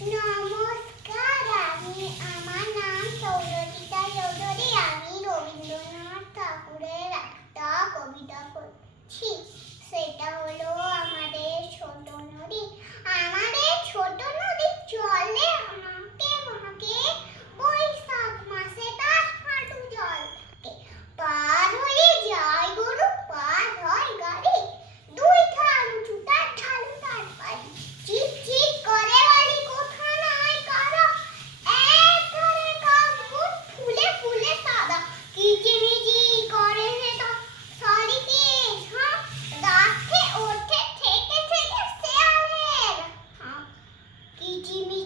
নমস্কার, আমার নাম সৌরজিতা চৌধুরী। আমি রবীন্দ্রনাথ ঠাকুরের একটা কবিতা করছি। সেটা হলো আমাদের ছোট নদী। আমাদের ছোট নদী চলে আমাকে আমাকে, বৈশাখ মাসে তার হাঁটু জল থাকে। পার হয়ে যায় গরু, পার হয় গাড়ি, দুই ধান উঁচু তার ঢালু তার বাড়ি। চিক চিক করে বাড়ি, কোথা নাই কারা, এক ধারে কাশবন ফুলে ফুলে সাদা। কিচিমিচি করে সেটা শালিকে ঝাঁক, রাতে ওঠে থেকে থেকে শেয়ালের হাঁক। কিচিমিচি